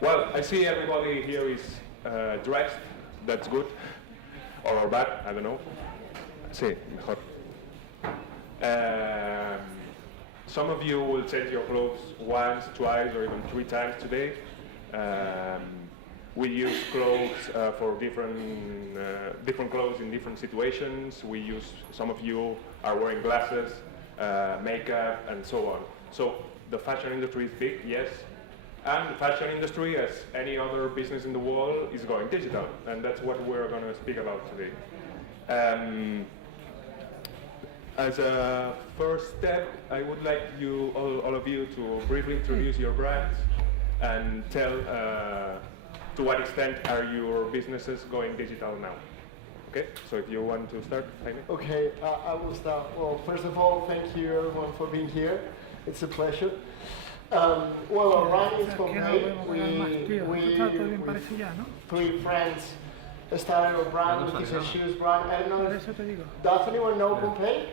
Well, I see everybody here is dressed. That's good. Or bad, I don't know. Sí, mejor. Some of you will change your clothes once, twice, or even 3 times today. We use clothes for different clothes in different situations. Some of you are wearing glasses, makeup, and so on. So the fashion industry is big, yes. And the fashion industry, as any other business in the world, is going digital. And that's what we're going to speak about today. As a first step, I would like you, all of you, to briefly introduce your brands and tell to what extent are your businesses going digital now. Okay, so if you want to start, Jaime. Okay, I will start. Well, first of all, thank you everyone for being here. It's a pleasure. Well, Orion is complete. We 3 friends started a brand, which is a shoes brand. I don't know, does anyone know Pompeii?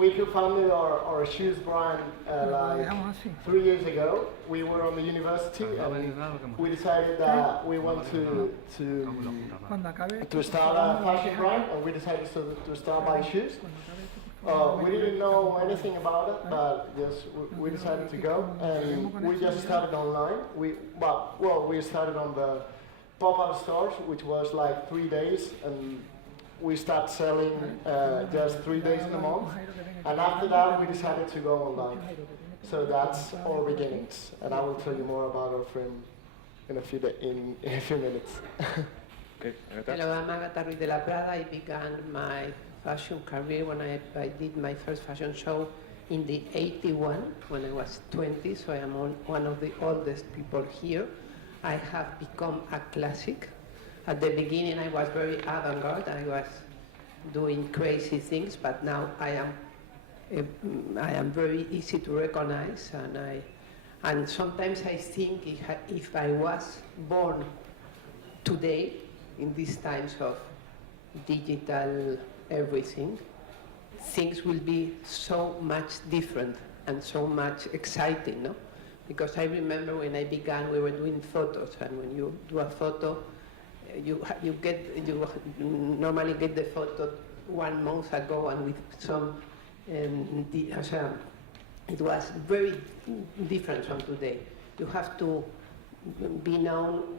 We co-founded our shoes brand like 3 years ago. We were on the university and we decided that we want to start a fashion brand, and we decided to start buying shoes. We didn't know anything about it, but just we decided to go, and we just started online. We started on the pop-up stores, which was like 3 days, and we started selling just 3 days in a month. And after that, we decided to go online. So that's our beginnings, and I will tell you more about our firm in a few minutes. Okay. Hello, I'm Agatha Ruiz de la Prada. I began my fashion career when I did my first fashion show in the 81 when I was 20, so I am one of the oldest people here. I have become a classic. At the beginning I was very avant-garde, I was doing crazy things, but now I am very easy to recognize, and sometimes I think if I was born today in these times of digital everything, things will be so much different and so much exciting, no? Because I remember when I began, we were doing photos, and when you do a photo, you normally get the photo 1 month ago, and with some, it was very different from today. You have to be known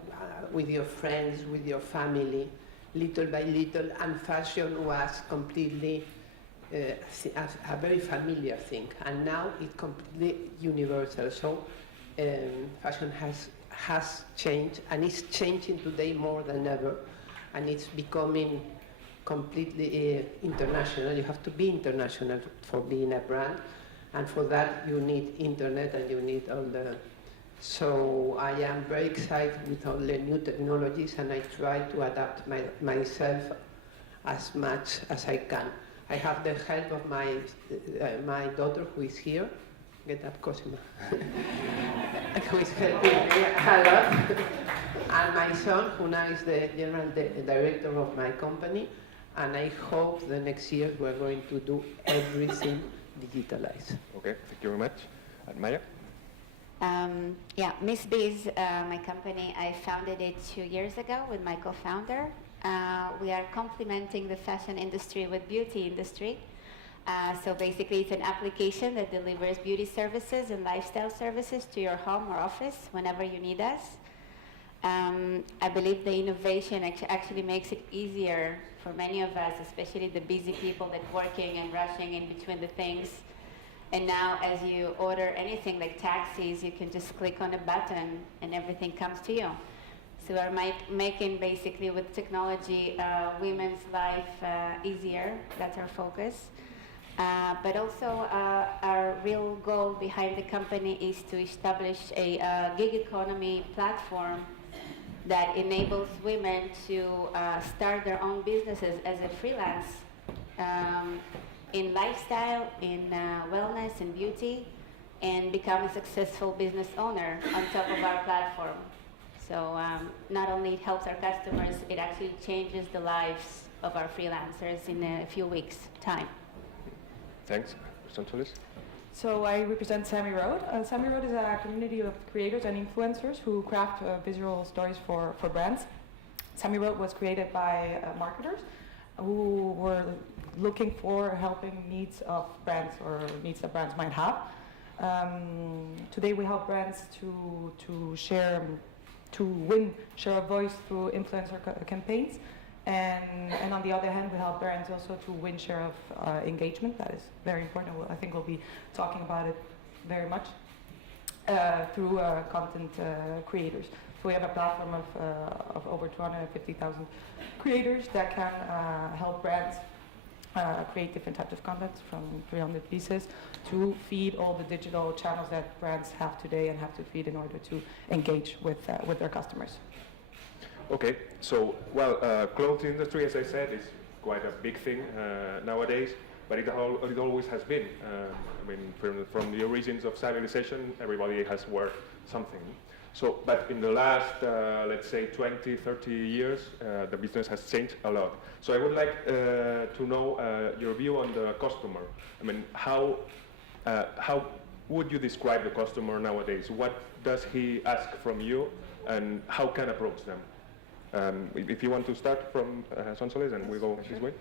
with your friends, with your family, little by little, and fashion was completely a very familiar thing, and now it's completely universal. So fashion has changed, and it's changing today more than ever, and it's becoming completely international. You have to be international for being a brand, and for that you need internet and you need all the... So I am very excited with all the new technologies, and I try to adapt myself as much as I can. I have the help of my daughter, who is here. Get up, Cosima. Who is helping me a lot. And my son, who now is the general director of my company. And I hope the next year we're going to do everything digitalized. Okay, thank you very much. And Maya? Miss Biz, my company, I founded it 2 years ago with my co-founder. We are complementing the fashion industry with beauty industry. So basically it's an application that delivers beauty services and lifestyle services to your home or office whenever you need us. I believe the innovation actually makes it easier for many of us, especially the busy people that working and rushing in between the things. And now as you order anything like taxis, you can just click on a button and everything comes to you. So we're making basically with technology women's life easier. That's our focus. But also our real goal behind the company is to establish a gig economy platform that enables women to start their own businesses as a freelance in lifestyle, in wellness and beauty, and become a successful business owner on top of our platform. So not only it helps our customers, it actually changes the lives of our freelancers in a few weeks' time. Thanks. Solis? So I represent Sammy Road. Sammy Road is a community of creators and influencers who craft visual stories for brands. Sammy Road was created by marketers who were looking for helping needs of brands or needs that brands might have. Today we help brands to win share of voice through influencer campaigns. And on the other hand, we help brands also to win share of engagement. That is very important. I think we'll be talking about it very much through content creators. So we have a platform of over 250,000 creators that can help brands create different types of content from 300 pieces to feed all the digital channels that brands have today and have to feed in order to engage with their customers. Okay, so, well, clothing industry, as I said, is quite a big thing nowadays, but it always has been. I mean, from the origins of civilization, everybody has worn something. So, but in the last, let's say, 20, 30 years, the business has changed a lot. So I would like to know your view on the customer. I mean, how would you describe the customer nowadays? What does he ask from you, and how can approach them? If you want to start from Sonsoles, and we go this way.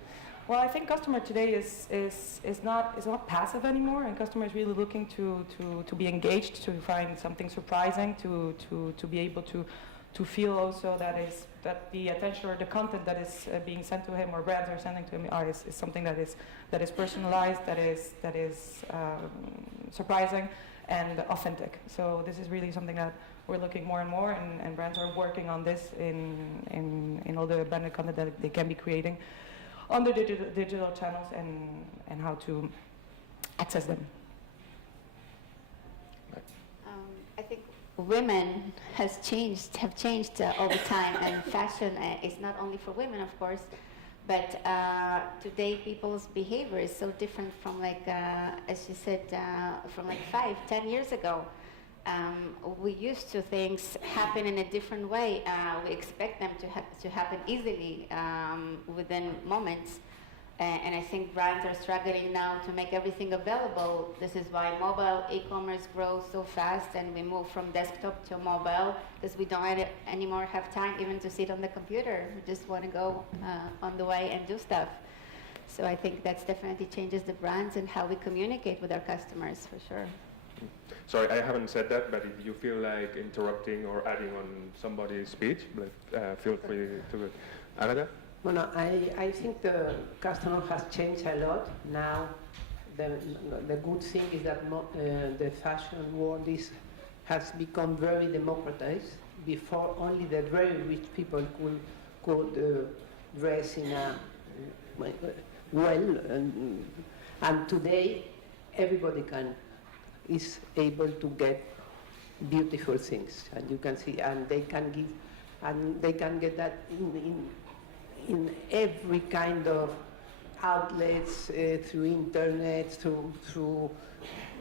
Well, I think customer today is not passive anymore, and customer is really looking to be engaged, to find something surprising, to be able to feel also that the attention or the content that is being sent to him or brands are sending to him is something that is personalized, that is surprising and authentic. So this is really something that we're looking more and more, and brands are working on this in all the branded content that they can be creating on the digital channels and how to access them. I think women have changed all the time, and fashion is not only for women, of course, but today people's behavior is so different from, like, as you said, from like 5-10 years ago. We used to things happen in a different way. We expect them to happen easily within moments. And I think brands are struggling now to make everything available. This is why mobile e-commerce grows so fast, and we move from desktop to mobile, because we don't anymore have time even to sit on the computer. We just want to go on the way and do stuff. So I think that definitely changes the brands and how we communicate with our customers, for sure. Sorry, I haven't said that, but if you feel like interrupting or adding on somebody's speech, feel free to do it. Anna? Well, I think the customer has changed a lot. Now, the good thing is that the fashion world has become very democratized. Before, only the very rich people could dress in a well, and today everybody is able to get beautiful things, and you can see, and they can get that in every kind of outlets, through internet, through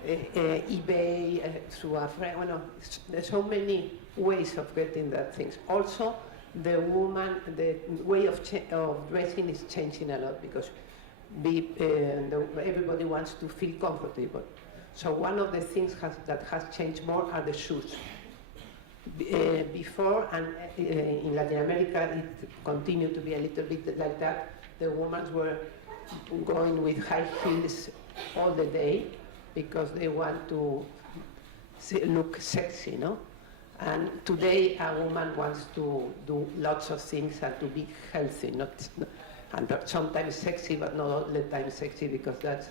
eBay, through a friend. Well, no, there's so many ways of getting that things. Also, the way of dressing is changing a lot, because everybody wants to feel comfortable. So one of the things that has changed more are the shoes. Before, and in Latin America, it continued to be a little bit like that. The women were going with high heels all the day because they want to look sexy, no? And today, a woman wants to do lots of things and to be healthy, and sometimes sexy, but not all the time sexy, because that's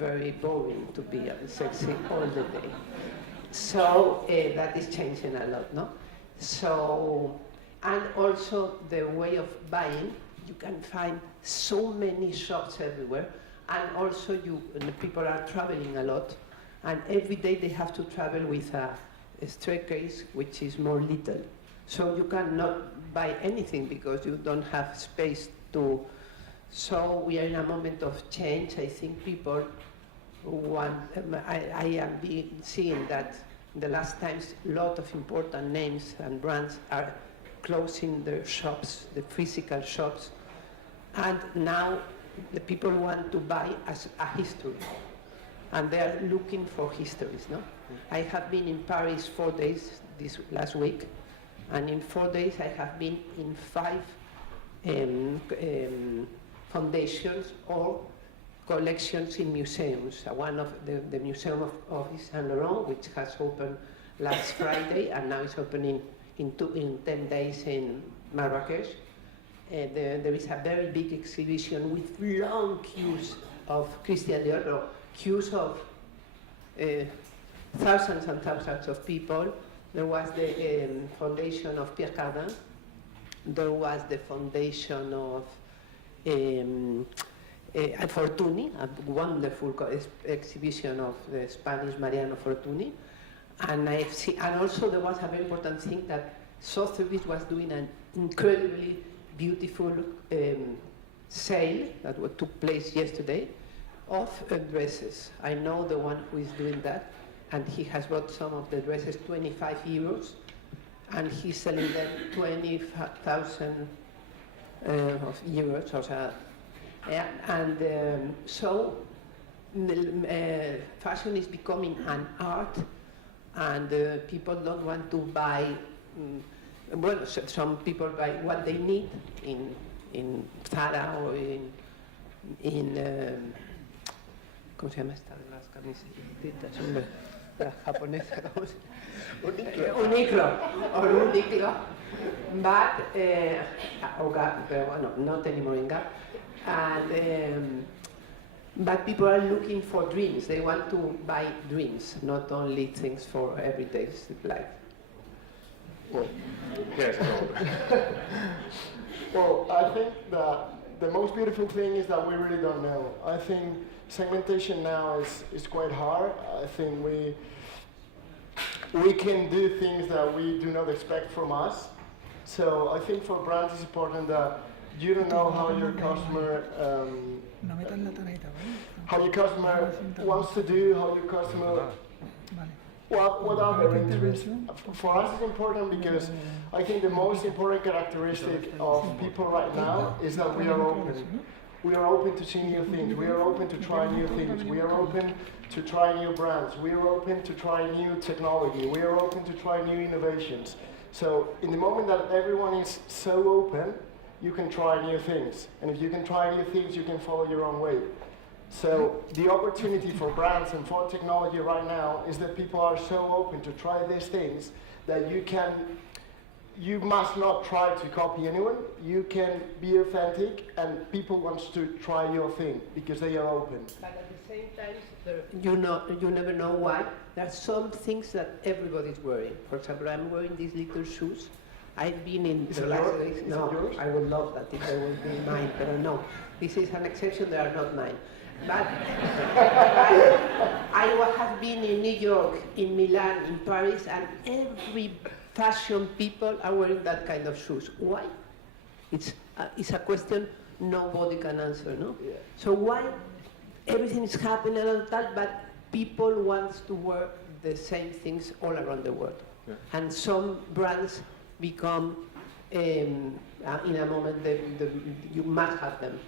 very boring to be sexy all the day. So that is changing a lot, no? So, and also the way of buying, you can find so many shops everywhere, and also people are traveling a lot, and every day they have to travel with a staircase which is more little. So you cannot buy anything because you don't have space to. So we are in a moment of change. I think people want, I am seeing that in the last times, a lot of important names and brands are closing their shops, the physical shops, and now the people want to buy as a history. and they are looking for histories. No, I have been in Paris 4 days this last week, and in 4 days I have been in 5 foundations or collections in museums. One of the Museum of Saint Laurent, which has opened last Friday, and now it's opening in 10 days in Marrakech. There is a very big exhibition with long queues of Christian Dior, or queues of thousands and thousands of people. There was the foundation of Pierre Cardin. There was the foundation of Fortuny, a wonderful exhibition of the Spanish Mariano Fortuny. And also there was a very important thing that Sotheby's was doing an incredibly beautiful sale that took place yesterday of dresses. I know the one who is doing that, and he has bought some of the dresses 25 euros, and he's selling them 20,000 of euros. Or so. So fashion is becoming an art, and people don't want to buy. Well, some people buy what they need in Zara or in ¿cómo se llama esta de las camisetas? Hombre, la japonesa, ¿cómo se llama? Uniqlo. But or Gap, pero bueno, not anymore in Gap. And but people are looking for dreams. They want to buy dreams, not only things for everyday life. Well, Yes, no. well, I think that the most beautiful thing is that we really don't know. I think segmentation now is quite hard. I think we can do things that we do not expect from us. So I think for brands it's important that you don't know how your customer wants to do, how your customer what are their interests. For us it's important because I think the most important characteristic of people right now is that we are open. We are open to see new things. We are open to try new things. We are open to try new brands. We are open to try new technology. We are open to try new innovations. So in the moment that everyone is so open, you can try new things. And if you can try new things, you can follow your own way. So the opportunity for brands and for technology right now is that people are so open to try these things that you must not try to copy anyone. You can be authentic, and people want to try your thing because they are open. But at the same time, you never know why. There are some things that everybody's wearing. For example, I'm wearing these little shoes. I've been in the last days. No, I would love that if they would be mine, but no. This is an exception. They are not mine. But I have been in New York, in Milan, in Paris, and every fashion people are wearing that kind of shoes. Why? It's a question nobody can answer, no? Yeah. So why everything is happening and that, but people want to wear the same things all around the world? Yeah. And some brands become, in a moment, you must have them.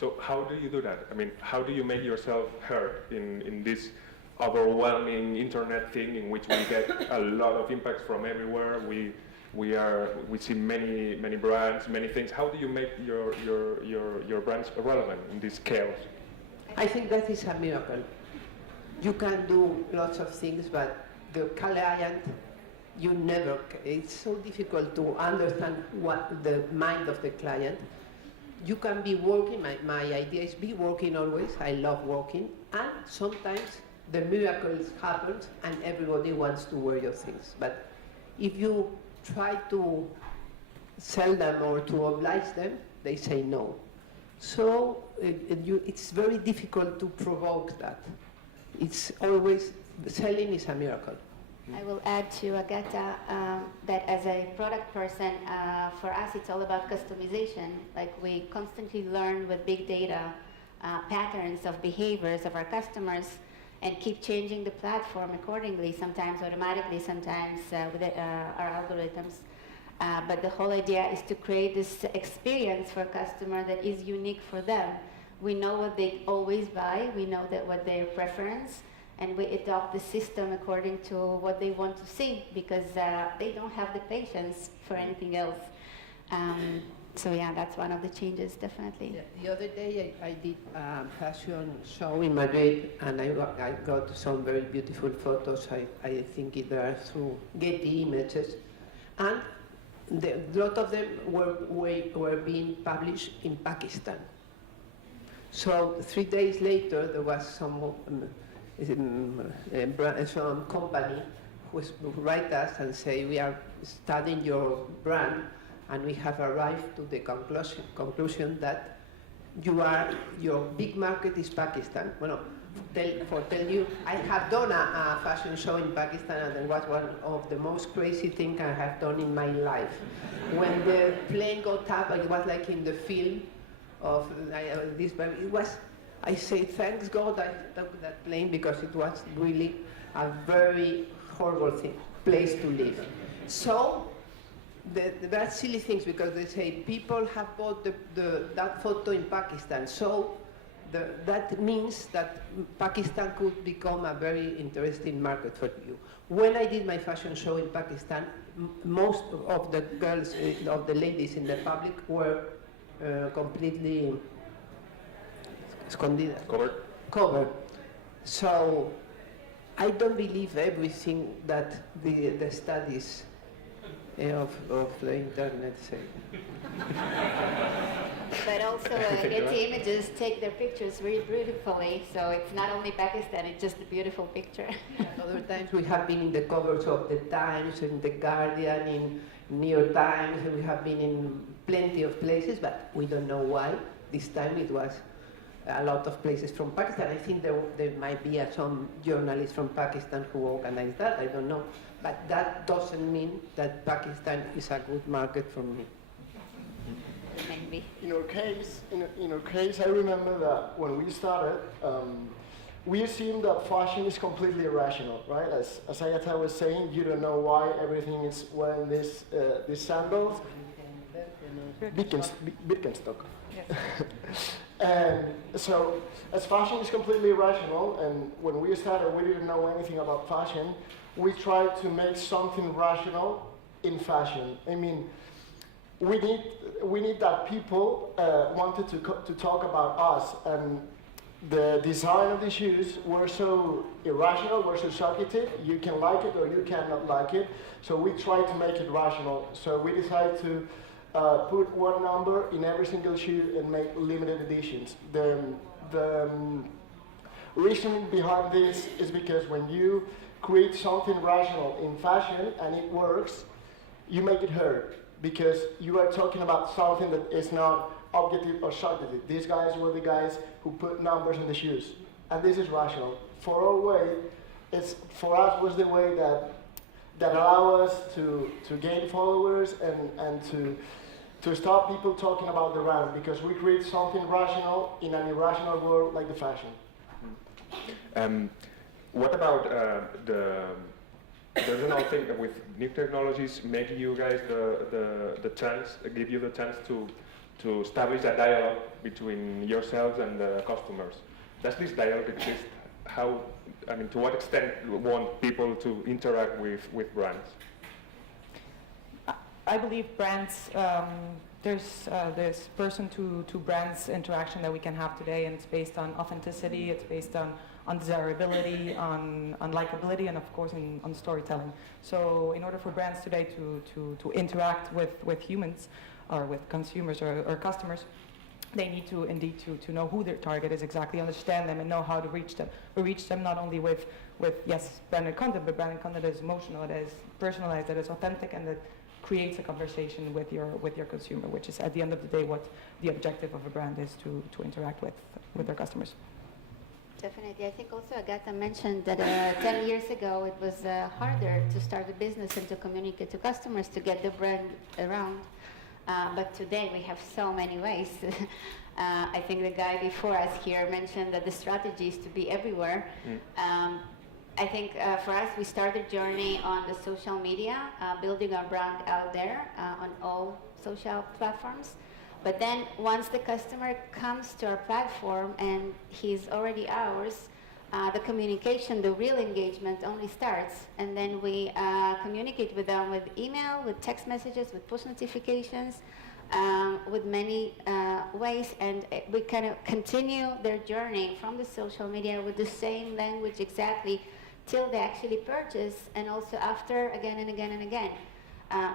So how do you do that? I mean, how do you make yourself heard in this overwhelming internet thing in which we get a lot of impacts from everywhere? We see many brands, many things. How do you make your brands relevant in this chaos? I think that is a miracle. You can do lots of things, but the client, it's so difficult to understand what the mind of the client. You can be working, my idea is be working always. I love working, and sometimes the miracles happen and everybody wants to wear your things. But if you try to sell them or to oblige them, they say no. So it's very difficult to provoke that. It's always, selling is a miracle. I will add to Agata that as a product person, for us it's all about customization. Like we constantly learn with big data patterns of behaviors of our customers and keep changing the platform accordingly, sometimes automatically, sometimes with our algorithms. But the whole idea is to create this experience for a customer that is unique for them, we know what they always buy, we know that what their preference, and we adopt the system according to what they want to see, because they don't have the patience for anything else. So yeah, that's one of the changes, definitely. Yeah, the other day I did a fashion show in Madrid, and I got some very beautiful photos. I think they are through Getty Images, and a lot of them were being published in Pakistan. So 3 days later, there was some company who write us and say, we are studying your brand, and we have arrived to the conclusion that your big market is Pakistan. Well, tell you, I have done a fashion show in Pakistan, and it was one of the most crazy things I have done in my life. When the plane got up, it was like in the film of this, but it was, I say, thanks God I took that plane, because it was really a very horrible place to live. So, that's silly things, because they say people have bought that photo in Pakistan, so that means that Pakistan could become a very interesting market for you. When I did my fashion show in Pakistan, most of the girls, of the ladies in the public were completely covered. So I don't believe everything that the studies of the internet say. But also, Getty Images take their pictures very beautifully, so it's not only Pakistan, it's just a beautiful picture. Other times we have been in the covers of the Times, in the Guardian, in New York Times, and we have been in plenty of places, but we don't know why. This time it was a lot of places from Pakistan. I think there might be some journalists from Pakistan who organize that, I don't know. But that doesn't mean that Pakistan is a good market for me. Maybe. In our case, I remember that when we started, we assumed that fashion is completely irrational, right? As Ayata was saying, you don't know why everything is wearing these sandals. Birkenstock. Yes. And so, as fashion is completely irrational, and when we started, we didn't know anything about fashion, we tried to make something rational in fashion. I mean, we need that people wanted to talk about us, and the design of the shoes were so irrational, were so subjective. You can like it or you cannot like it. So we tried to make it rational. So we decided to put one number in every single shoe and make limited editions. The reasoning behind this is because when you create something rational in fashion and it works, you make it hurt, because you are talking about something that is not objective or subjective. These guys were the guys who put numbers in the shoes, and this is rational. For us was the way that allow us to gain followers and to stop people talking about the brand, because we create something rational in an irrational world like the fashion. What about there's another thing with new technologies making you guys the chance, give you the chance to establish a dialogue between yourselves and the customers. Does this dialogue exist? To what extent want people to interact with brands? I believe brands, there's this person to brands interaction that we can have today, and it's based on authenticity, it's based on desirability, on likability, and of course on storytelling. So in order for brands today to interact with humans or with consumers or customers, they need to indeed to know who their target is exactly, understand them, and know how to reach them. We reach them not only with yes, branded content, but branded content that is emotional, that is personalized, that is authentic, and that creates a conversation with your consumer, which is at the end of the day what the objective of a brand is, to interact with their customers. Definitely. I think also Agata mentioned that 10 years ago it was harder to start a business and to communicate to customers to get the brand around. But today we have so many ways. I think the guy before us here mentioned that the strategy is to be everywhere. I think for us, we started journey on the social media, building our brand out there on all social platforms. But then once the customer comes to our platform and he's already ours, the communication, the real engagement only starts, and then we communicate with them with email, with text messages, with push notifications, with many ways, and we kind of continue their journey from the social media with the same language exactly till they actually purchase, and also after, again and again and again.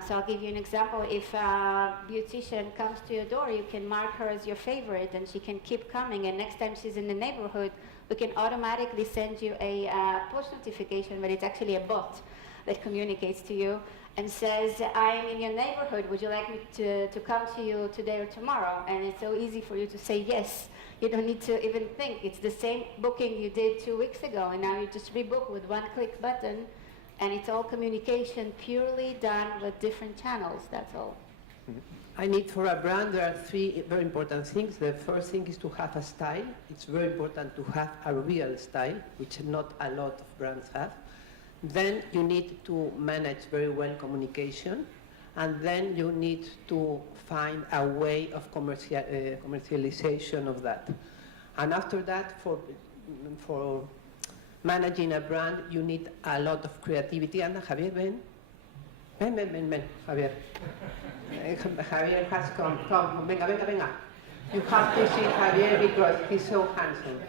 So I'll give you an example. If a beautician comes to your door, you can mark her as your favorite, and she can keep coming, and next time she's in the neighborhood, we can automatically send you a push notification, but it's actually a bot that communicates to you and says, I'm in your neighborhood, would you like me to come to you today or tomorrow? And it's so easy for you to say yes. You don't need to even think. It's the same booking you did 2 weeks ago, and now you just rebook with one click button, and it's all communication purely done with different channels, that's all. I need for a brand, there are 3 very important things. The first thing is to have a style. It's very important to have a real style, which not a lot of brands have. Then you need to manage very well communication, and then you need to find a way of commercialization of that. And after that, for managing a brand, you need a lot of creativity. And Javier, ven, Javier. Javier has come. Come, venga, venga, venga. You have to see Javier because he's so handsome.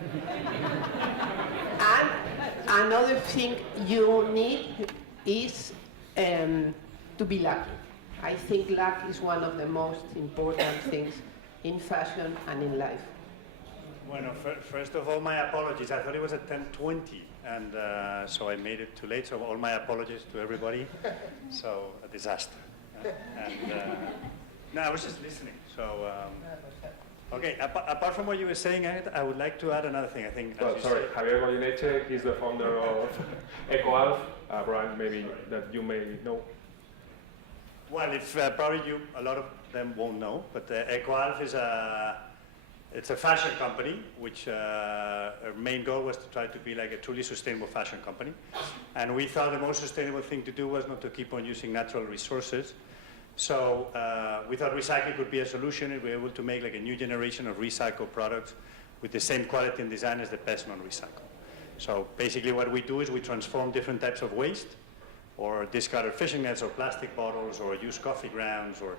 And another thing you need is to be lucky. I think luck is one of the most important things in fashion and in life. Bueno, first of all, my apologies. I thought it was at 10:20, and so I made it too late. So all my apologies to everybody. So a disaster. And no, I was just listening. So okay. Apart from what you were saying, I would like to add another thing. I think. Well, sorry, Javier Goyeneche. He's the founder of EcoAlf, a brand maybe that you may know. Well, if probably a lot of them won't know, but EcoAlf is it's a fashion company, which our main goal was to try to be like a truly sustainable fashion company. And we thought the most sustainable thing to do was not to keep on using natural resources. So we thought recycling could be a solution, and we were able to make like a new generation of recycled products with the same quality and design as the best non-recycled. So basically what we do is we transform different types of waste, or discarded fishing nets, or plastic bottles, or used coffee grounds, or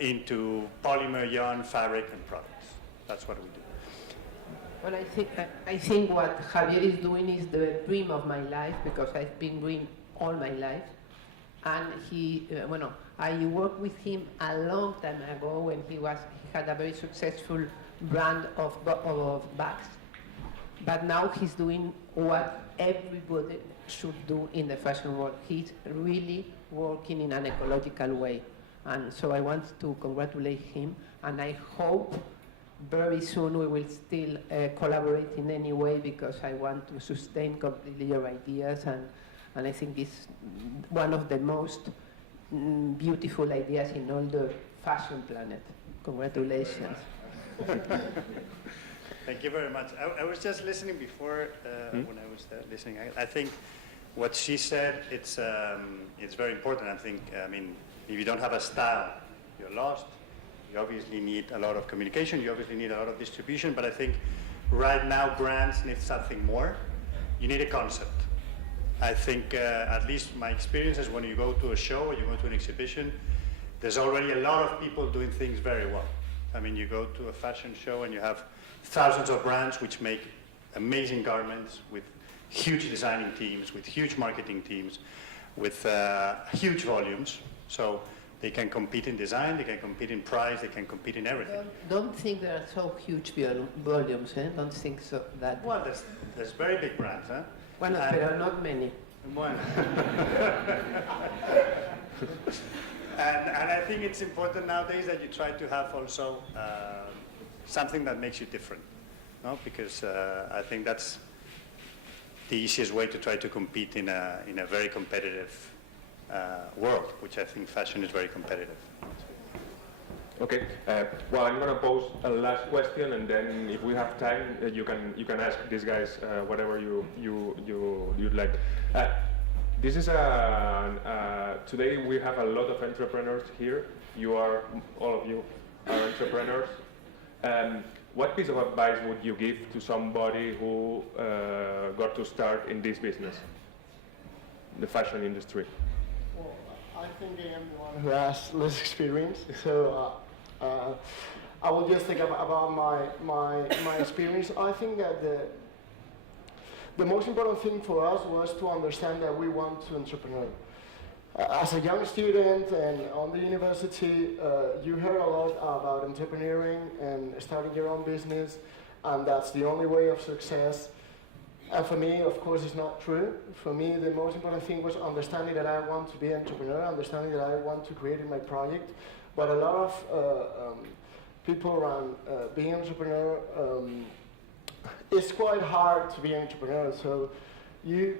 into polymer, yarn, fabric, and products. That's what we do. Well, I think what Javier is doing is the dream of my life, because I've been doing all my life. And I worked with him a long time ago when he had a very successful brand of bags. But now he's doing what everybody should do in the fashion world. He's really working in an ecological way. And so I want to congratulate him, and I hope very soon we will still collaborate in any way, because I want to sustain completely your ideas, and I think it's one of the most beautiful ideas in all the fashion planet. Congratulations. Thank you very much. I was just listening before when I was listening. I think what she said, it's very important. I think, if you don't have a style, you're lost. You obviously need a lot of communication. You obviously need a lot of distribution. But I think right now brands need something more. You need a concept. I think, at least my experience is when you go to a show or you go to an exhibition, there's already a lot of people doing things very well. You go to a fashion show and you have thousands of brands which make amazing garments with huge designing teams, with huge marketing teams, with huge volumes. So they can compete in design, they can compete in price, they can compete in everything. Don't think there are so huge volumes, eh? Don't think so. Well, there's very big brands, huh? Well, there are not many. One. And I think it's important nowadays that you try to have also something that makes you different, no? Because I think that's the easiest way to try to compete in a very competitive world, which I think fashion is very competitive. Okay. Well, I'm going to pose a last question, and then if we have time, you can ask these guys whatever you'd like. This is today we have a lot of entrepreneurs here. You are all of you are entrepreneurs. What piece of advice would you give to somebody who got to start in this business, the fashion industry? Well, I think I am the one who has less experience, so I will just think about my experience. I think that the most important thing for us was to understand that we want to entrepreneur. As a young student and on the university, you heard a lot about entrepreneuring and starting your own business, and that's the only way of success. And for me, of course, it's not true. For me, the most important thing was understanding that I want to be an entrepreneur, understanding that I want to create my project. But a lot of people around being an entrepreneur, it's quite hard to be an entrepreneur. So you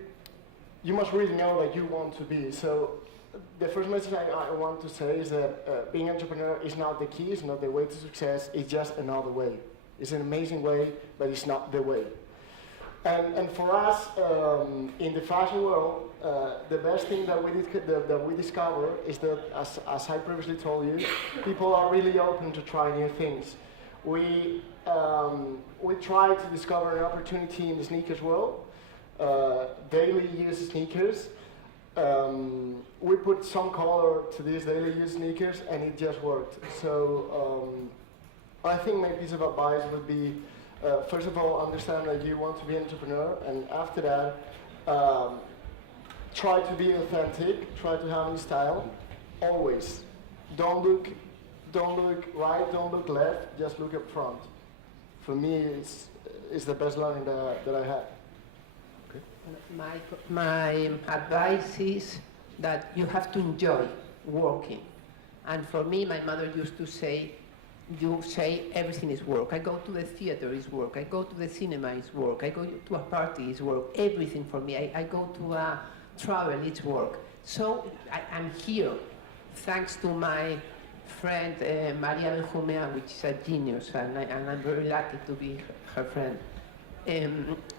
must really know that you want to be. So the first message I want to say is that being an entrepreneur is not the key, it's not the way to success, it's just another way. It's an amazing way, but it's not the way. And for us, in the fashion world, the best thing that we discover is that, as I previously told you, people are really open to try new things. We try to discover an opportunity in the sneakers world, daily use sneakers. We put some color to these daily use sneakers, and it just worked. So I think my piece of advice would be, first of all, understand that you want to be an entrepreneur, and after that, try to be authentic, try to have a style, always. Don't look right, don't look left, just look up front. For me, it's the best learning that I had. My advice is that you have to enjoy working. And for me, my mother used to say, you say everything is work. I go to the theater is work. I go to the cinema is work. I go to a party is work. Everything for me. I go to a travel, it's work. So I'm here thanks to my friend Maria Benjumea, which is a genius, and I'm very lucky to be her friend.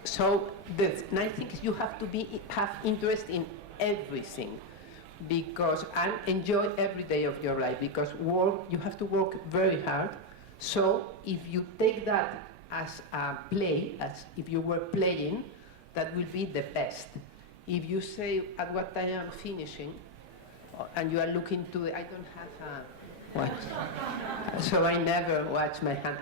So the nice thing is you have to have interest in everything, and enjoy every day of your life, because you have to work very hard. So if you take that as a play, as if you were playing, that will be the best. If you say at what time I'm finishing, and you are looking to I don't have a watch, so I never watch my hand.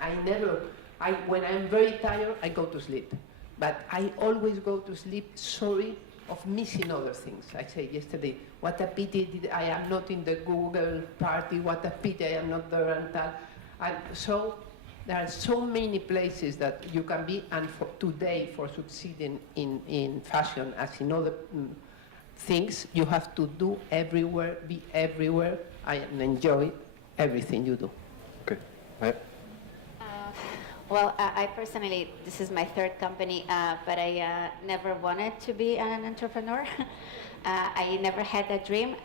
When I'm very tired, I go to sleep. But I always go to sleep sorry of missing other things. I said yesterday, what a pity I am not in the Google party, what a pity I am not there and that. And so there are so many places that you can be, and today for succeeding in fashion as in other things, you have to do everywhere, be everywhere, and enjoy everything you do. Okay. Well, I personally, this is my third company, but I never wanted to be an entrepreneur. I never had that dream.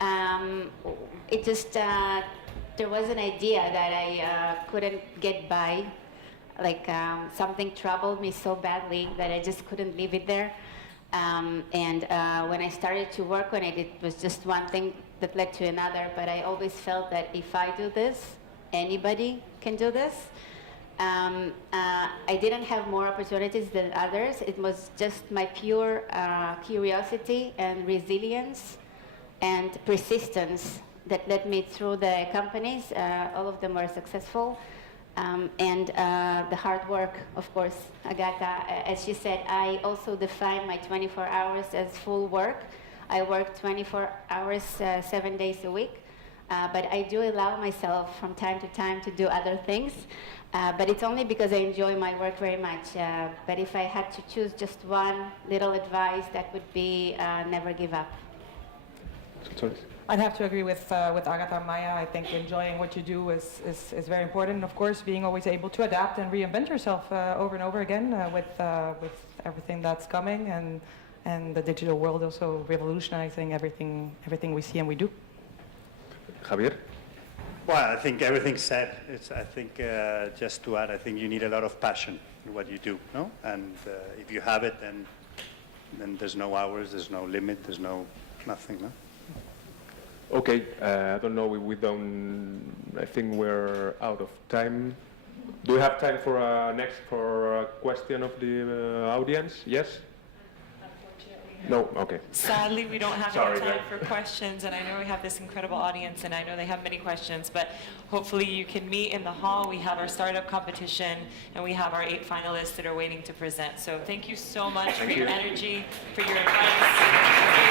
It just, there was an idea that I couldn't get by. Like something troubled me so badly that I just couldn't leave it there. And when I started to work on it, it was just one thing that led to another. But I always felt that if I do this, anybody can do this. I didn't have more opportunities than others. It was just my pure curiosity and resilience and persistence that led me through the companies. All of them were successful. And the hard work, of course. Agatha, as she said, I also define my 24 hours as full work. I work 24 hours, 7 days a week. But I do allow myself from time to time to do other things. But it's only because I enjoy my work very much. But if I had to choose just one little advice, that would be never give up. I'd have to agree with Agatha and Maya. I think enjoying what you do is very important. And of course, being always able to adapt and reinvent yourself over and over again with everything that's coming, and the digital world also revolutionizing everything we see and we do. Javier? Well, I think everything's said. I think just to add, I think you need a lot of passion in what you do, no? And if you have it, then there's no hours, there's no limit, there's nothing, no? Okay, I don't know. We don't. I think we're out of time. Do we have time for a question of the audience? Yes. No? Okay. Sadly, we don't have Sorry, any time guys. for questions, and I know we have this incredible audience, and I know they have many questions, but hopefully you can meet in the hall. We have our startup competition, and we have our 8 finalists that are waiting to present. So thank you so much for your energy, for your advice.